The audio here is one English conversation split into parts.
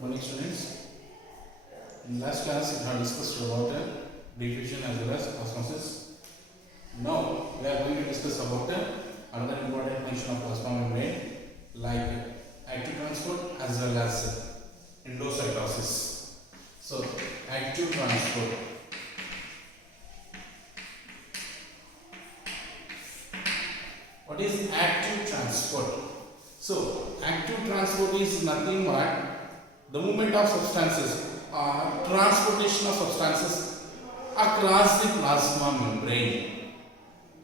Good morning, students. In last class, we have discussed about diffusion as well as osmosis. Now, we are going to discuss about another important function of plasma membrane, like active transport as well as endocytosis. So, active transport. What is active transport? So, active transport is nothing but the movement of substances or transportation of substances across the plasma membrane.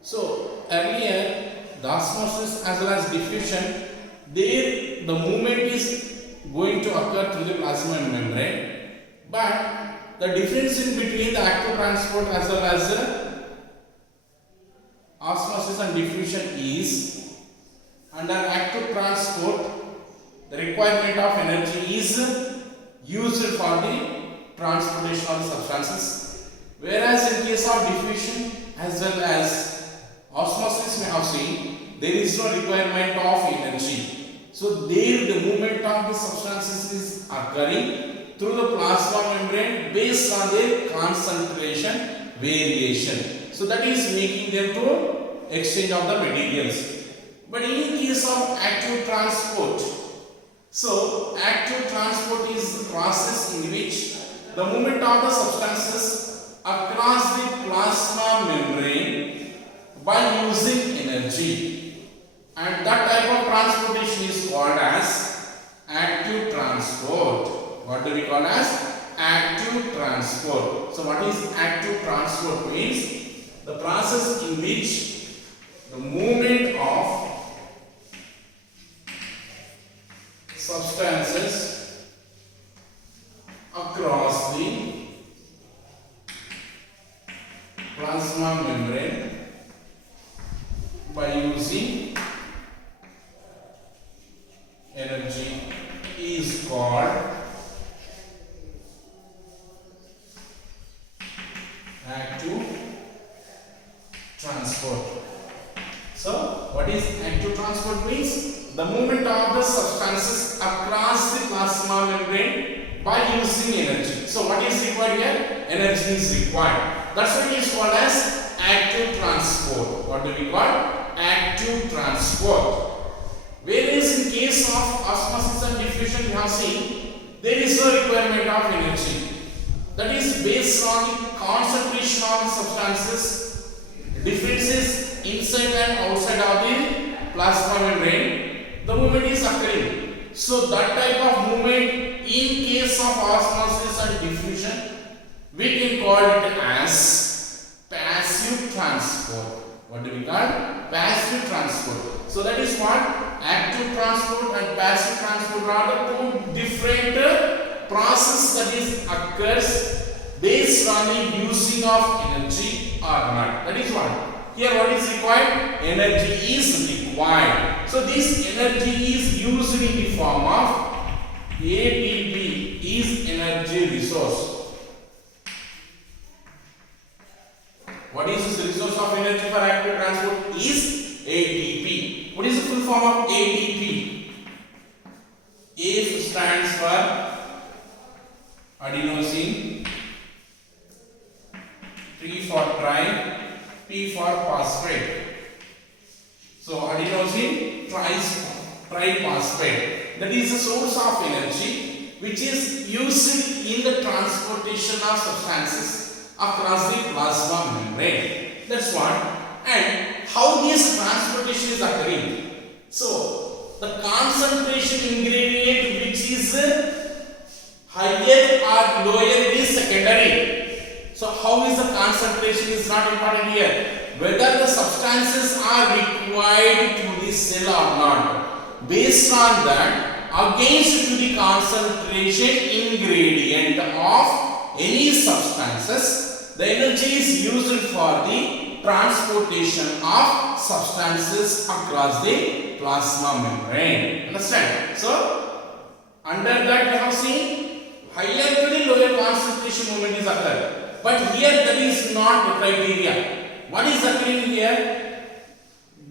So, earlier the osmosis as well as diffusion, there the movement is going to occur through the plasma membrane, but the difference in between the active transport as well as the osmosis and diffusion is, under active transport the requirement of energy is used for the transportation of the substances, whereas in case of diffusion as well as osmosis we have seen, there is no requirement of energy. So there the movement of the substances is occurring through the plasma membrane based on their concentration variation. So that is making them to exchange of the materials. But in case of active transport, so active transport is the process in which the movement of the substances across the plasma membrane by using energy, and that type of transportation is called as active transport. What do we call as active transport? So what is active transport means? The process in which the movement of substances across the plasma membrane by using energy is called active transport. So, what is active transport means? The movement of the substances across the plasma membrane by using energy. So, what is required here? Energy is required. That's why it is called as active transport. What do we call? Active transport. Whereas in case of osmosis and diffusion, we have seen there is no requirement of energy. That is based on the concentration of the substances, differences inside and outside of the plasma membrane, the movement is occurring. So that type of movement in case of osmosis and diffusion, we can call it as passive transport. What do we call? Passive transport. So that is what active transport and passive transport are the two different process that is occurs based on the using of energy or not. That is what. Here what is required? Energy is required. So this energy is used in the form of ATP, is energy resource. What is this resource of energy for active transport? Is ATP. What is the full form of ATP? A stands for adenosine, T for tri, P for phosphate. So adenosine triphosphate. That is the source of energy which is used in the transportation of substances across the plasma membrane. That's what. And how this transportation is occurring? So the concentration ingredient which is higher or lower is secondary. So how is the concentration is not important here. Whether the substances are required to the cell or not. Based on that, against to the concentration ingredient of any substances, the energy is used for the transportation of substances across the plasma membrane. Understand? So, under that we have seen higher to the lower concentration movement is occurred. But here that is not the criteria. What is occurring here?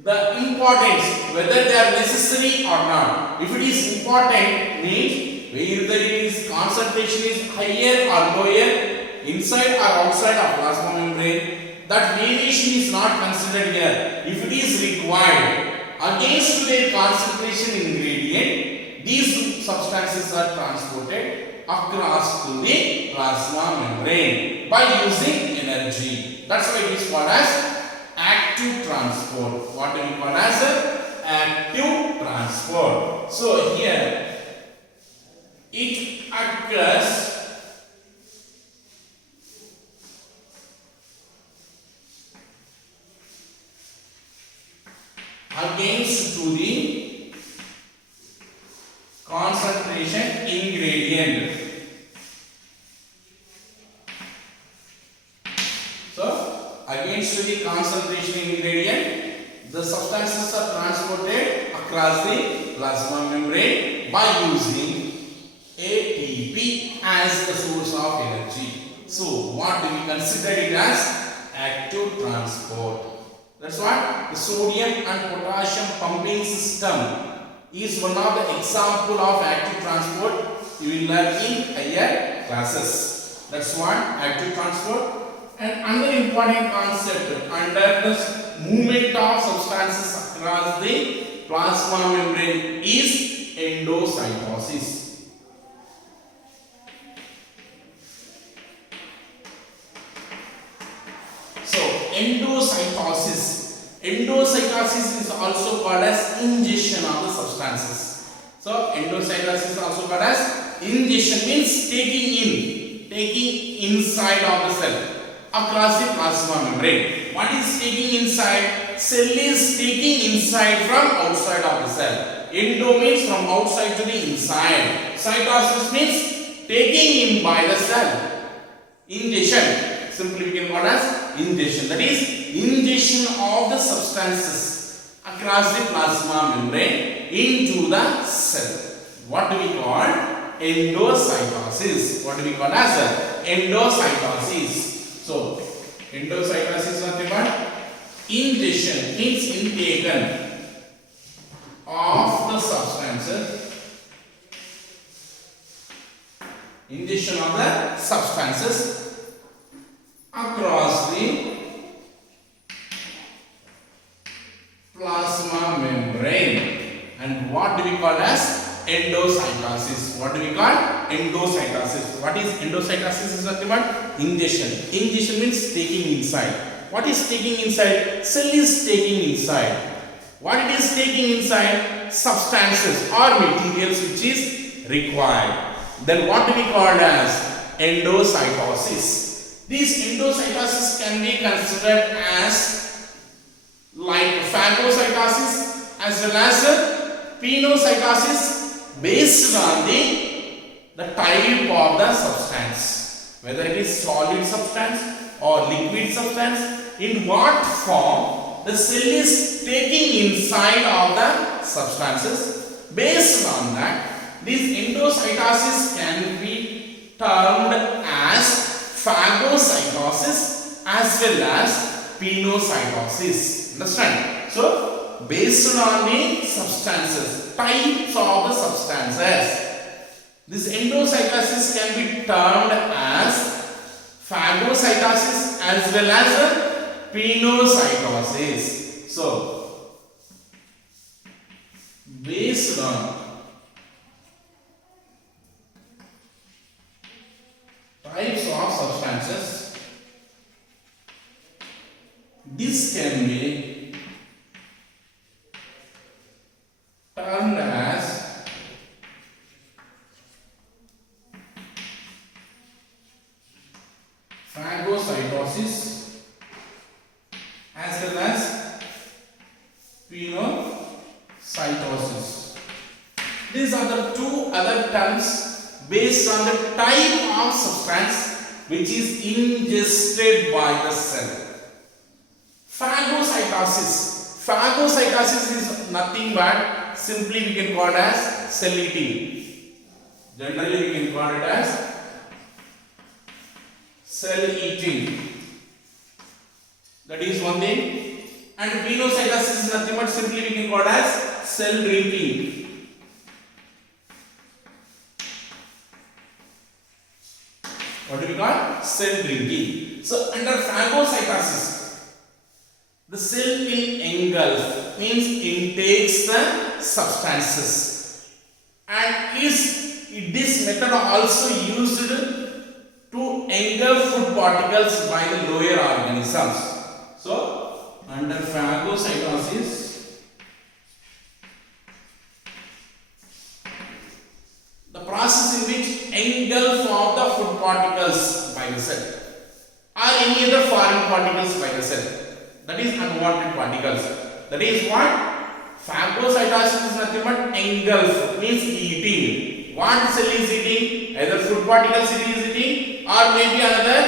The importance, whether they are necessary or not. If it is important, means whether it is concentration is higher or lower, inside or outside of plasma membrane, that variation is not considered here. If it is required, against their concentration ingredient, these substances are transported across to the plasma membrane by using energy. That's why it is called as active transport. What do we call as active transport? So here it occurs against to the concentration ingredient. So against to the concentration ingredient, the substances are transported across the plasma membrane by using ATP as the source of energy. So what do we consider it as? Active transport. That's what the sodium and potassium pumping system is one of the example of active transport you will learn in higher classes. That's what active transport. And another important concept under the movement of substances across the plasma membrane is endocytosis. So endocytosis. Endocytosis is also called as ingestion of the substances. So endocytosis is also called as ingestion, means taking inside of the cell across the plasma membrane. What is taking inside? Cell is taking inside from outside of the cell. Endo means from outside to the inside. Cytosis means taking in by the cell. Ingestion. Simply we can call as ingestion. That is ingestion of the substances across the plasma membrane into the cell. What do we call? Endocytosis. What do we call as endocytosis? So endocytosis is nothing but ingestion, means intaken of the substances. Ingestion of the substances across the plasma membrane. And what do we call as endocytosis? What do we call endocytosis? What is endocytosis? Is nothing but ingestion. Ingestion means taking inside. What is taking inside? Cell is taking inside. What it is taking inside? Substances or materials which is required. Then what do we call as endocytosis? This endocytosis can be considered as like phagocytosis as well as pinocytosis based on the type of the substance, whether it is solid substance or liquid substance, in what form the cell is taking inside of the substances. Based on that, this endocytosis can be termed as phagocytosis as well as pinocytosis. Understand? So based on the substances, types of the substances, this endocytosis can be termed as phagocytosis as well as pinocytosis. So based on types of substances, this can be termed as phagocytosis as well as pinocytosis. These are the two other terms based on the type of substance which is ingested by the cell. Phagocytosis. Phagocytosis is nothing but simply we can call it as cell eating. Generally we can call it as cell eating. That is one thing. And pinocytosis is nothing but simply we can call it as cell drinking. cell drinking. So under phagocytosis, the cell will engulf, means intakes the substances, and this method also used to engulf food particles by the lower organisms. So under phagocytosis, the process in which engulf of the food particles by the cell or any other foreign particles by the cell, that is unwanted particles. That is what? Phagocytosis is nothing but engulf, means eating. What cell is eating? Either food particles it is eating or maybe another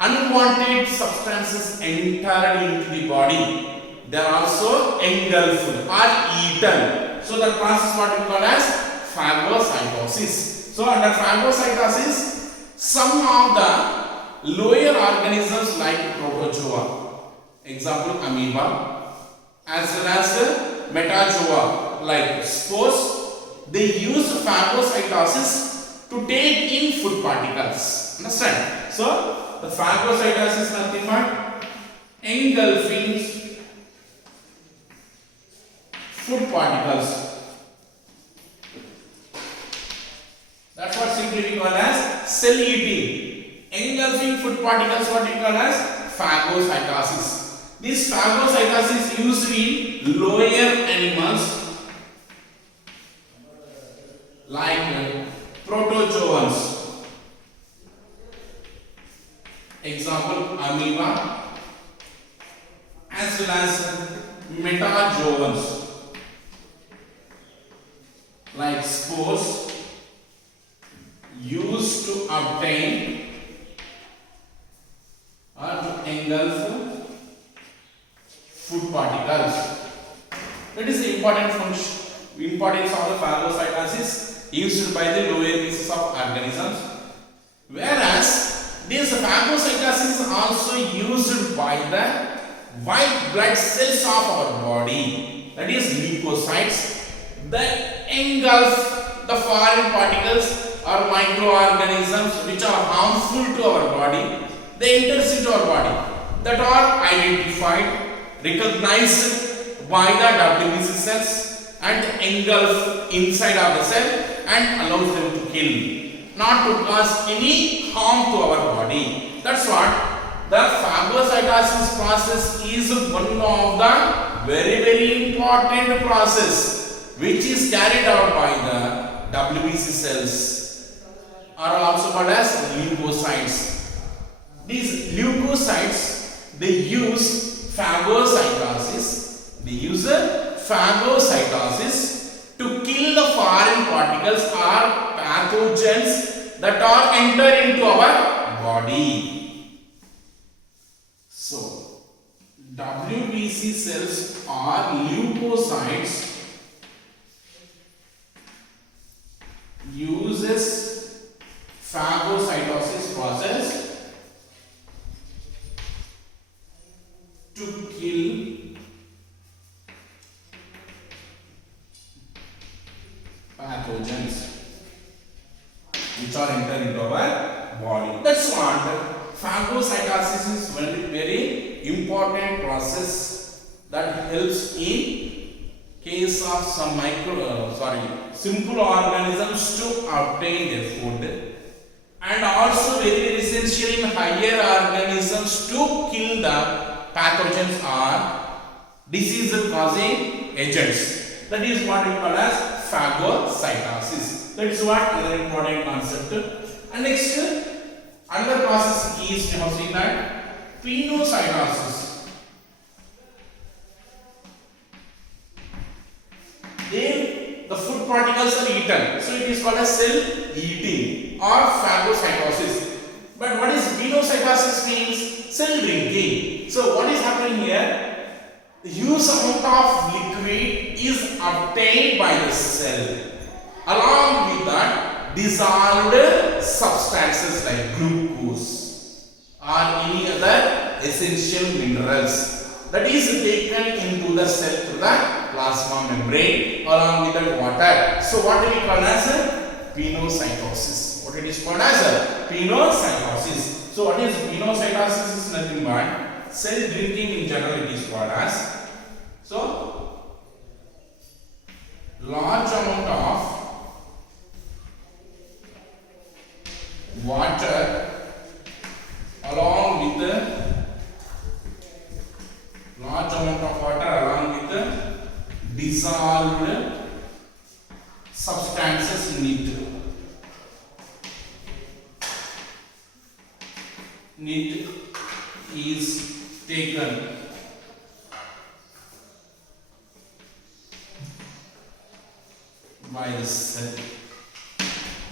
unwanted substances entered into the body. They are also engulfed or eaten. So the process what we call as phagocytosis. So under phagocytosis, some of the lower organisms like protozoa, example amoeba, as well as metazoa like spores, they use phagocytosis to take in food particles. Understand? So the phagocytosis is nothing but engulfing food particles. That's what simply we call as cell eating. Engulfing food particles, what we call as phagocytosis. This phagocytosis is used in lower animals like protozoans. Example amoeba, as well as metazoans like spores, used to obtain or to engulf food particles. That is the importance of the phagocytosis used by the lower pieces of organisms. Whereas this phagocytosis is also used by the white blood cells of our body, that is leukocytes, that engulf the foreign particles or microorganisms which are harmful to our body. They enter into our body, that are identified, recognized by the WBC cells and engulf inside of the cell and allows them to kill, not to cause any harm to our body. That's what the phagocytosis process is, one of the very important process which is carried out by the WBC cells, are also called as leukocytes. These leukocytes, they use phagocytosis. They use phagocytosis to kill the foreign particles or pathogens that are enter into our body. So, WBC cells or leukocytes uses phagocytosis process to kill pathogens which are entered into our body. That's what phagocytosis is very important process that helps in case of some simple organisms to obtain their food, and also very essential in higher organisms to kill the pathogens or disease causing agents. That is what we call as phagocytosis. That is what another important concept. And next, another process is, we have seen that Pinocytosis. The food particles are eaten, so it is called as cell eating or phagocytosis. But what is Pinocytosis means? Cell drinking. So what is happening here? The huge amount of liquid is obtained by the cell. Along with that, dissolved substances like glucose or any other essential minerals that is taken into the cell through the plasma membrane along with the water. So what do we call as Pinocytosis? What So it is called as pinocytosis. So what is pinocytosis? Is nothing but cell drinking. In general, it is called as. So large amount of water along with the dissolved substances in it. It is taken by the cell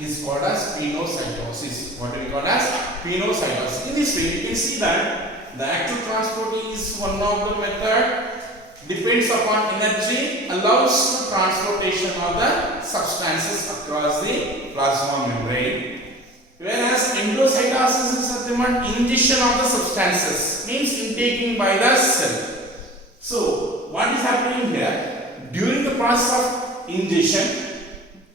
is called as pinocytosis. What do we call as pinocytosis? In this way, you can see that the active transport is one of the method depends upon energy, allows transportation of the substances across the plasma membrane. Whereas endocytosis is nothing but ingestion of the substances, means intaking by the cell. So what is happening here? During the process of ingestion,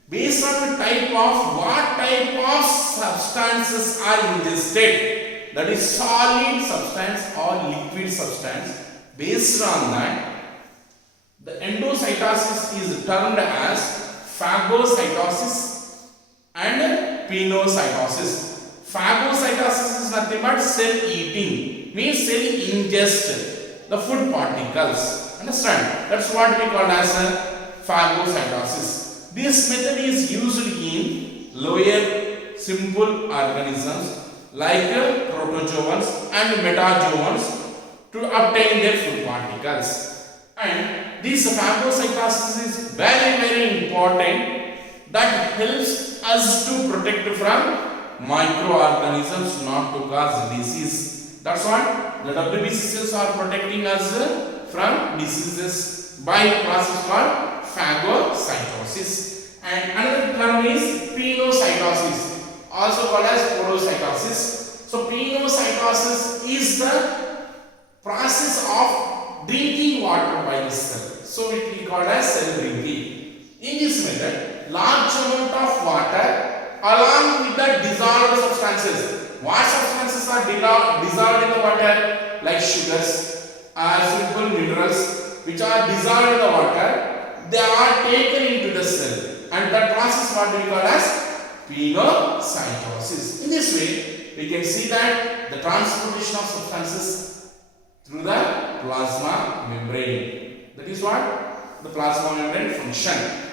based on the type of what type of substances are ingested, that is solid substance or liquid substance, based on that the endocytosis is termed as phagocytosis and pinocytosis. Phagocytosis is nothing but cell eating, means cell ingest the food particles. Understand? That's what we call as phagocytosis. This method is used in lower simple organisms like protozoans and metazoans to obtain their food particles. And this phagocytosis is very important, that helps us to protect from microorganisms not to cause disease. That's what the WBC cells are protecting us from diseases by process called phagocytosis. And another term is pinocytosis, also called as porocytosis. So pinocytosis is the process of drinking water by the cell. So it is called as cell drinking. In this method, large amount of water along with the dissolved substances. What substances are dissolved in the water? Like sugars or simple minerals which are dissolved in the water, they are taken into the cell. And that process what we call as pinocytosis. In this way, we can see that the transportation of substances through the plasma membrane. That is what the plasma membrane function.